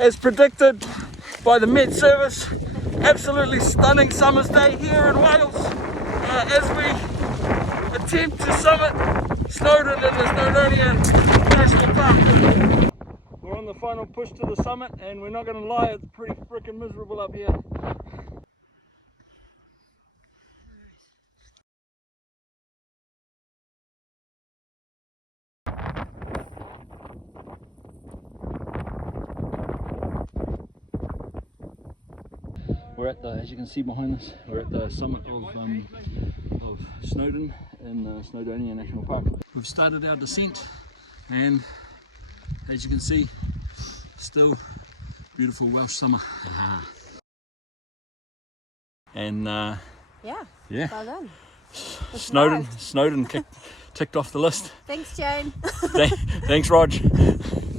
as predicted by the Met Service. Absolutely stunning summer's day here in Wales as we attempt to summit Snowdon in the Snowdonian National Park. We're on the final push to the summit, and we're not going to lie, it's pretty frickin' miserable up here. We're at the, as you can see behind us, we're at the summit of Snowdon in the Snowdonian National Park. We've started our descent, and as you can see, still beautiful Welsh summer. And yeah, well done. Snowdon ticked off the list. Thanks, Jane. Thanks, Rog.